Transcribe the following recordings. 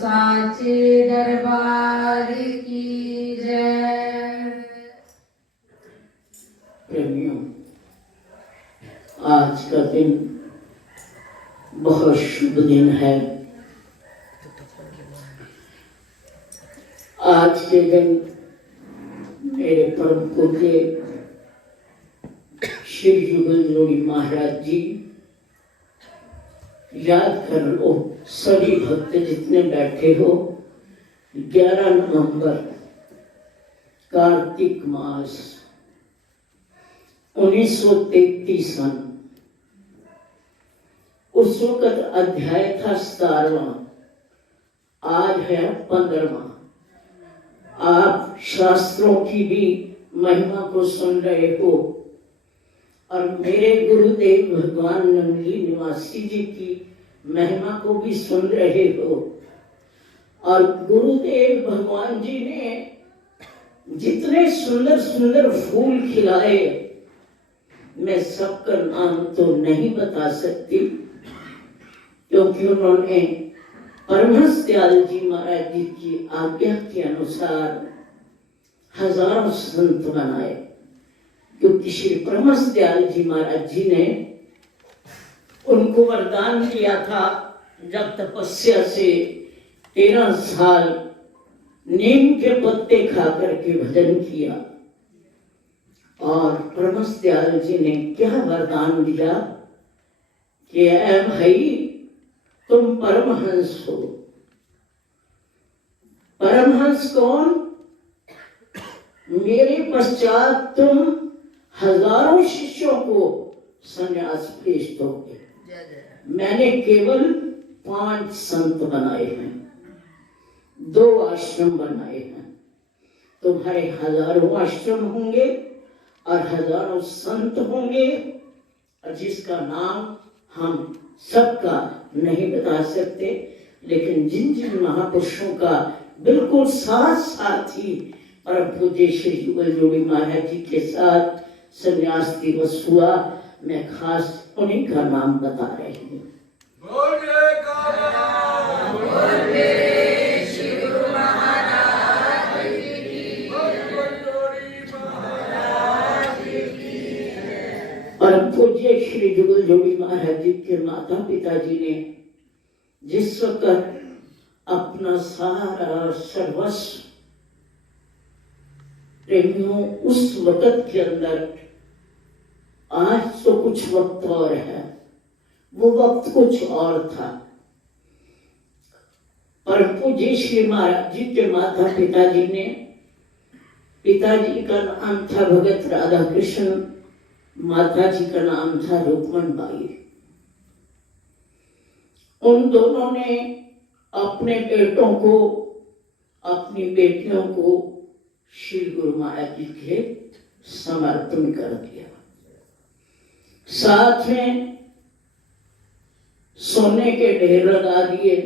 साचे दरबार की जय। प्रेमियों, आज का दिन बहुत शुभ दिन है। आज के दिन मेरे परम पूज्य श्री जुगल जोड़ी महाराज जी याद कर लो, सभी भक्त जितने बैठे हो। 11 नवंबर कार्तिक मास 1933 सन। उस वक्त अध्याय था 17वां, आज है 15वां। आप शास्त्रों की भी महिमा को सुन रहे हो और मेरे गुरुदेव भगवान नंदी निवासी जी की महिमा को भी सुन रहे हो। और गुरुदेव भगवान जी ने जितने सुंदर सुंदर फूल खिलाए, मैं सबका नाम तो नहीं बता सकती, क्योंकि उन्होंने परमहंस दयाल जी महाराज जी की आज्ञा के अनुसार हजारों संत बनाए। क्योंकि श्री परमहंस दयाल जी महाराज जी ने उनको वरदान दिया था, जब तपस्या से 13 साल नीम के पत्ते खा करके भजन किया। और परमहंस दयाल जी ने क्या वरदान दिया कि ऐ भाई, तुम परमहंस हो। परमहंस कौन? मेरे पश्चात तुम हजारों शिष्यों को संन्यास भेज दोगे। मैंने केवल 5 संत बनाए हैं, 2 आश्रम बनाए हैं। तुम्हारे हजारों आश्रम होंगे और हजारों संत होंगे, और जिसका नाम हम सबका नहीं बता सकते, लेकिन जिन जिन महापुरुषों का बिल्कुल साथ साथ ही परम पूज्य श्री जुगल जोड़ी महाराज जी के साथ संन्यास दिवस हुआ, मैं खास उन्हीं का नाम बता रही हूँ। परम पूज्य श्री जुगल जोड़ी महाराज जी के माता पिता जी ने जिस वक्त अपना सारा सर्वस्व, प्रेमियों, उस वक्त के अंदर, आज तो कुछ वक्त और है, वो वक्त कुछ और था। परम पूज्य श्री महाराज जी के माता पिताजी ने, पिताजी का नाम था भगत राधा कृष्ण, माता जी का नाम था रुक्मन बाई। उन दोनों ने अपने बेटों को, अपनी बेटियों को श्री गुरु महाराज जी के समर्पण कर दिया। साथ में सोने के ढेर लगा दिए।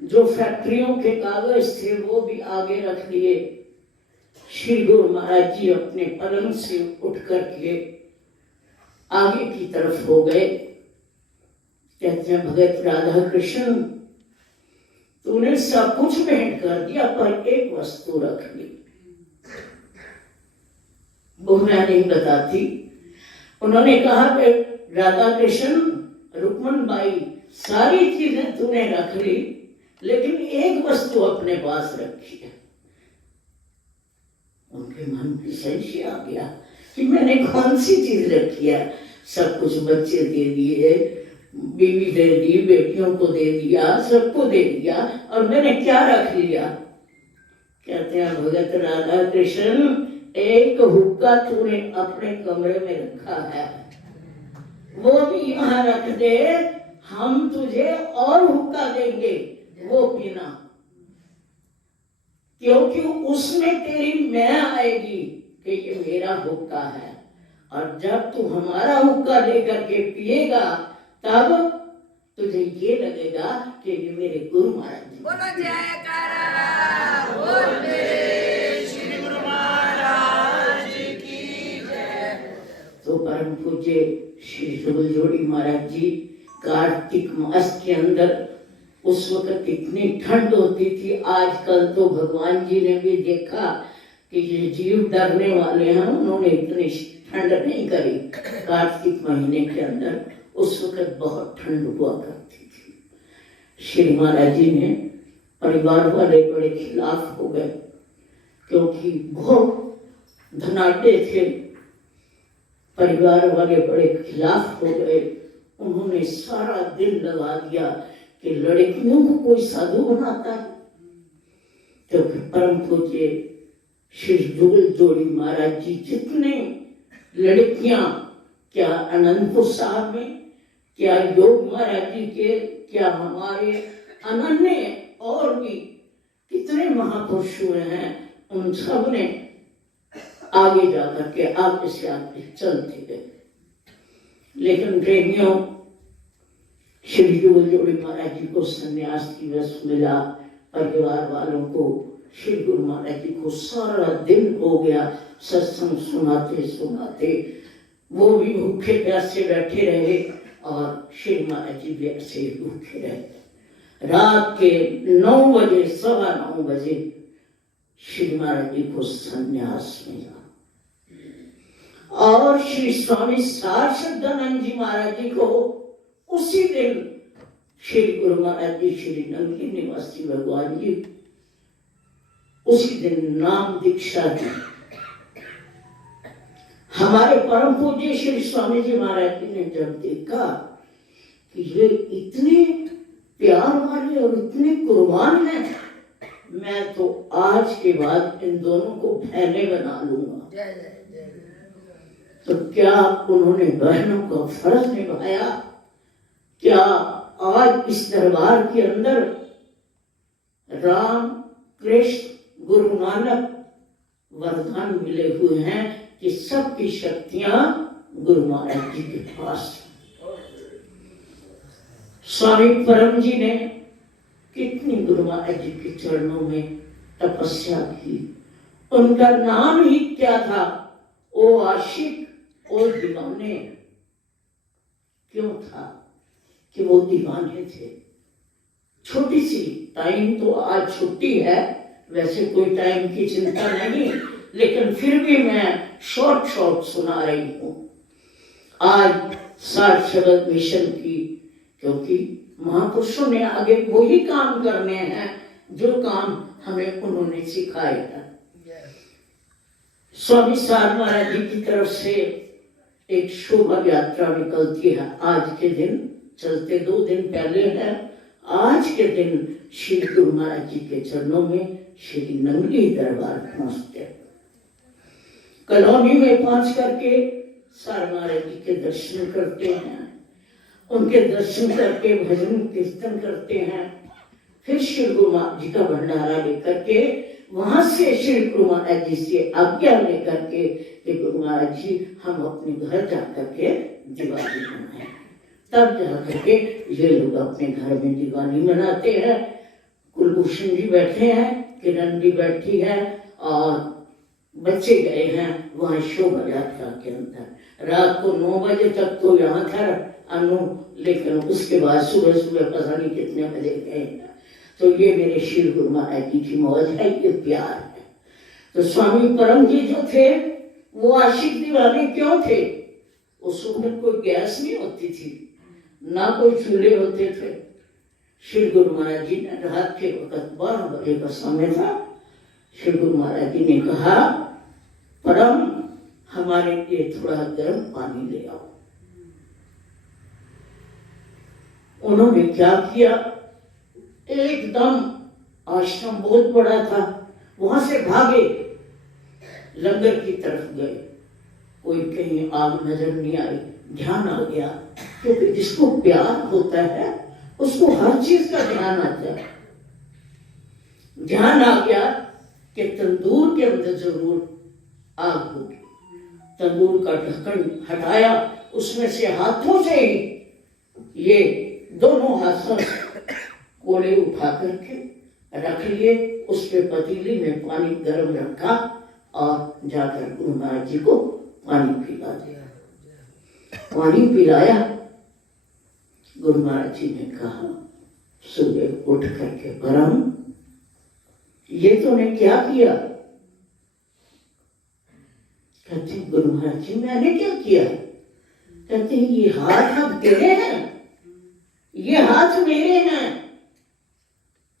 जो फैक्ट्रियों के कागज थे वो भी आगे रख दिए। श्री गुरु महाराज जी अपने पलंग से उठ करके आगे की तरफ हो गए। कहते हैं, भगत राधा कृष्ण, तूने सब कुछ भेंट कर दिया, पर एक वस्तु रख ली, वो मैं नहीं बताती। उन्होंने कहा कि राधा कृष्ण, रुक्मन बाई, सारी चीजें तूने रख ली, लेकिन एक वस्तु अपने पास रखी है। उनके मन में संशय आ गया कि मैंने कौन सी चीज रखी है। सब कुछ बच्चे दे दिए, बीवी दे दी, बेटियों को दे दिया, सबको दे दिया, और मैंने क्या रख लिया? कहते हैं, भगत राधा कृष्ण, एक हुक्का तूने अपने कमरे में रखा है, वो भी यहाँ रख दे, हम तुझे और हुक्का देंगे, वो पीना, क्योंकि उसमें तेरी मैं आएगी कि ये मेरा हुक्का है। और जब तू हमारा हुक्का लेकर के पिएगा, तब तुझे ये लगेगा कि ये मेरे गुरु महाराज जी। बोलो जयकारा, बोल मेरे श्री गुरु महाराज की जय। तो परम पूज्य श्री जुगल जोड़ी महाराज जी कार्तिक मास के अंदर उस वक्त इतनी ठंड होती थी। आजकल तो भगवान जी ने भी देखा कि ये जीव डरने वाले हैं, उन्होंने इतनी ठंड नहीं करी। कार्तिक महीने के अंदर उस वक्त बहुत ठंड हुआ करती थी। श्री महाराज जी ने परिवार वाले बड़े खिलाफ हो गए, क्योंकि बहुत धनाढ्य थे। परिवार वाले बड़े खिलाफ हो गए। उन्होंने सारा दिन लगा दिया कि लड़कियों को कोई साधु बनाता है, क्योंकि परम पूज्य श्री जुगल जोड़ी महाराज जी जितने लड़कियां, क्या अनंतपुर साहब में, क्या योग महाराज जी के, क्या हमारे अनन्य और भी कितने महापुरुष हुए हैं, उन सब ने आगे जाकर के आगे से आगे चलते गए। लेकिन प्रेमियों, श्री जुगल जोड़ी महाराज जी को संन्यास दिवस मिला। परिवार वालों को, श्री गुरु महाराज जी को सारा दिन हो गया सत्संग सुनाते सुनाते। वो भी भूखे प्यासे बैठे रहे और श्री महाराज जी भी ऐसे ही भूखे रहे। रात के 9 बजे, 9:15 बजे श्री महाराज जी को संन्यास मिला। और श्री स्वामी सारशब्दानंद जी महाराज जी को उसी दिन श्री गुरु महाराज जी, श्री नंदी निवासी भगवान जी उसी दिन नाम दीक्षा दी। हमारे परम पूज्य श्री स्वामी जी महाराज जी ने जब देखा कि ये इतने प्यार वाले और इतने कुर्बान हैं, मैं तो आज के बाद इन दोनों को भैले बना लूंगा। तो क्या उन्होंने बहनों का फर्ज निभाया? क्या आज इस दरबार के अंदर राम, कृष्ण, गुरु नानक वरदान मिले हुए हैं कि सबकी शक्तियां गुरु महाराज जी के पास। स्वामी परम जी ने कितनी गुरु महाराज जी के चरणों में तपस्या की। उनका नाम ही क्या था? ओ आशिक, ओ दीवाने। क्यों था? कि वो दीवाने थे। छोटी सी टाइम तो आज छुट्टी है, वैसे कोई टाइम की चिंता नहीं, लेकिन फिर भी मैं शॉर्ट सुना रही हूँ आज 60 शब्द मिशन की, क्योंकि महापुरुषों ने आगे वही काम करने हैं जो काम हमें उन्होंने सिखाया था। स्वामी सार महाराज जी की तरफ से एक शोभा यात्रा निकलती है। आज के दिन चलते 2 दिन पहले है। आज के दिन श्री गुरु महाराज जी के चरणों में श्री नंगली दरबार पहुंचते। कॉलोनी में पहुंच करके सार महाराज जी के दर्शन करते हैं। उनके दर्शन करके भजन कीर्तन करते हैं। फिर श्री गुरु महाराज जी का भंडारा लेकर के वहां से श्री गुरु महाराज जी से आज्ञा लेकर के गुरु महाराज जी हम अपने घर जाकर के दिवाली मनाएं। तब जाकर के ये लोग अपने घर में दिवाली मनाते हैं। कुलभूषण जी बैठे हैं, किरण जी बैठी है और बच्चे गए हैं वहां शोभा यात्रा के अंदर। रात को 9 बजे तक तो यहाँ था अनु, लेकिन उसके बाद सुबह सुबह पता नहीं कितने बजे गए। तो ये मेरे श्री गुरु महाराज जी की मौज है, ये प्यार है। तो स्वामी परम जी जो थे वो आशिक दीवाने क्यों थे? उस वक्त कोई गैस नहीं होती थी, ना कोई चूल्हे होते थे। श्री गुरु महाराज जी ने रात के वक्त 12 बजे का समय था। श्री गुरु महाराज जी ने कहा, परम हमारे लिए थोड़ा गर्म पानी ले आओ। उन्होंने क्या किया, एकदम आश्रम बहुत बड़ा था, वहां से भागे लंगर की तरफ गए। कोई कहीं आग नजर नहीं आई, ध्यान आ गया, क्योंकि जिसको प्यार होता है उसको हर चीज का ध्यान आता है। ध्यान आ गया कि तंदूर के अंदर जरूर आग होगी। तंदूर का ढक्कन हटाया, उसमें से हाथों से ही ये दोनों हाथों कोले उठा करके रख लिए। उस पे पतीली में पानी गर्म रखा और जाकर गुरु महाराज जी को पानी पिला दिया। पानी पिलाया। गुरु महाराज जी ने कहा, सुबह उठ करके, परम ये तूने क्या किया? कहते गुरु महाराज जी मैंने क्या किया? कहते हैं ये हाथ अब तेरे हैं, ये हाथ मेरे हैं,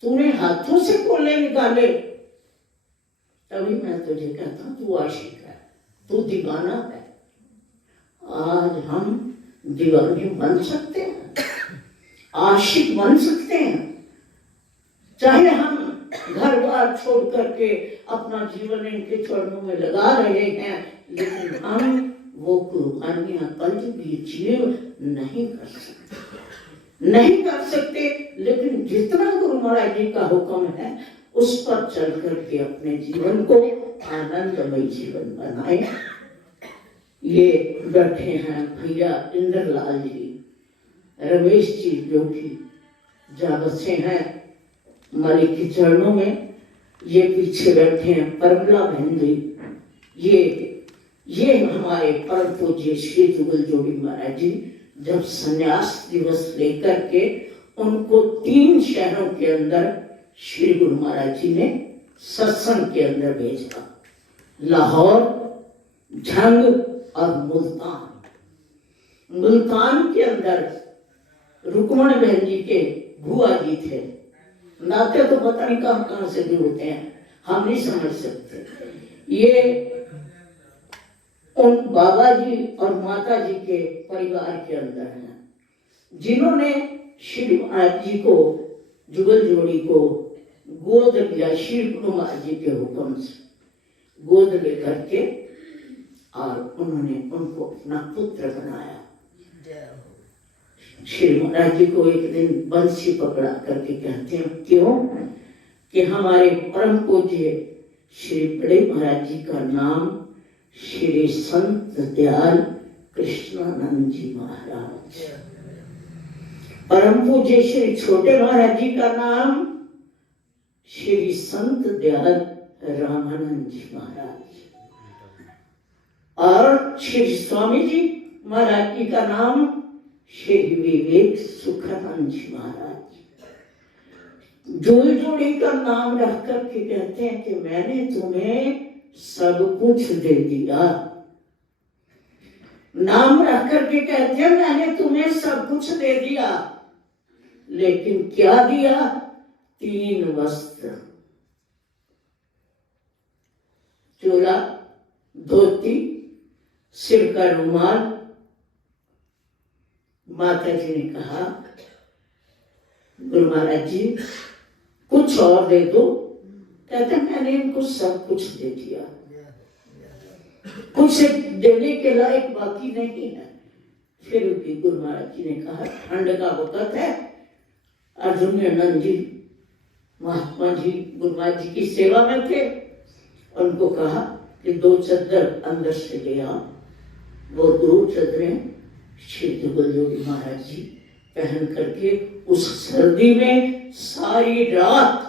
तूने हाथों से कोले निकाले, तभी मैं तुझे कहता हूं तू आशिक है, तू दीवाना है। आज हम दीवाने बन सकते हैं, आशिक बन सकते हैं, चाहे हम घर बार छोड़ करके अपना जीवन इनके चरणों में लगा रहे हैं, लेकिन हम वो कुर्बानियां कल भी जीव नहीं कर सकते, नहीं कर सकते। लेकिन जितना गुरु महाराज जी का हुक्म है उस पर चल करके अपने जीवन को आनंदमय जीवन बनाए। ये बैठे हैं भैया इंद्रलाल जी, रमेश जी जो कि जा बसे हैं मालिक के चरणों में, ये पीछे बैठे हैं परमला बहन जी। ये हमारे परम पूज्य श्री जुगल जोड़ी महाराज जी जब संन्यास दिवस लेकर के उनको 3 शहरों के अंदर श्री गुरु महाराज जी ने सत्संग के अंदर भेजा, लाहौर, झंग और मुल्तान। मुल्तान के अंदर रुक्मण बहन जी के बुआ जी थे, नाते तो पता नहीं कहां कहां से जुड़ते हैं, हम नहीं समझ सकते। ये उन बाबा जी और माता जी के परिवार के अंदर हैं, जिन्होंने श्री महाराज जी को, जुगल जोड़ी को गोद लिया, श्री गुरु महाराज जी के हुक्म से गोद लेकर के, और उन्होंने उनको अपना पुत्र बनाया। श्री महाराज जी को एक दिन बंसी पकड़ा करके कहते हैं क्यों कि हमारे परम पूज्य श्री बड़े महाराज जी का नाम श्री संत दयाल कृष्णानंद जी महाराज, परम पूज्य श्री छोटे महाराज जी का नाम श्री संत दयाल रामानंद जी महाराज, और श्री स्वामी जी महाराज जी का नाम श्री विवेक सुखानंद जी महाराज। जुगल जोड़ी का नाम रख करके कहते हैं कि मैंने तुम्हें सब कुछ दे दिया। नाम रख करके कहते हैं मैंने तुम्हें सब कुछ दे दिया, लेकिन क्या दिया? 3 वस्त्र, चोला, धोती, सिर का रुमाल। माता जी ने कहा गुरु महाराज जी कुछ और दे दो। कहते मैंने इनको सब कुछ दे दिया, कुछ देने के लायक बाकी नहीं है। फिर भी गुरु महाराज जी ने कहा ठंड का वक्त है, अर्जुन जी महात्मा जी गुरु महाराज जी की सेवा में थे, उनको कहा कि 2 चादर अंदर से ले आओ। वो 2 चादरें श्री जुगल जोड़ी महाराज जी पहन करके उस सर्दी में सारी रात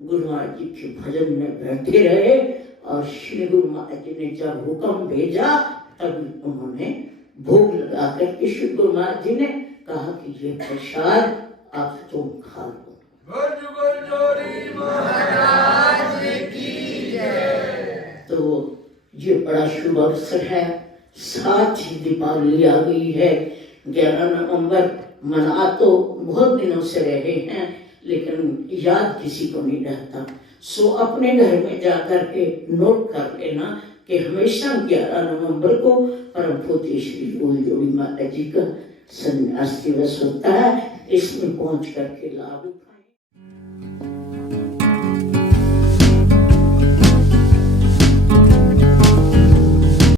गुरु महाराज जी के भजन में बैठे रहे, और श्री गुरु महाराज जी ने जब हुक्म भेजा तब उन्होंने भोग लगा करके श्री गुरु महाराज जी ने कहा कि ये प्रसाद आप तुम खा लो। जुगल जोड़ी महाराज की जय। तो ये बड़ा शुभ अवसर है, साथ ही दीपावली आ गई है। 11 नवंबर मना तो बहुत दिनों से रहे हैं, लेकिन याद किसी को नहीं रहता। सो अपने घर में जाकर के नोट कर लेना कि हमेशा 11 नवंबर को परम पूज्य श्री जुगल जोड़ी माता जी का संन्यास दिवस होता है। इसमें पहुंच करके लाभ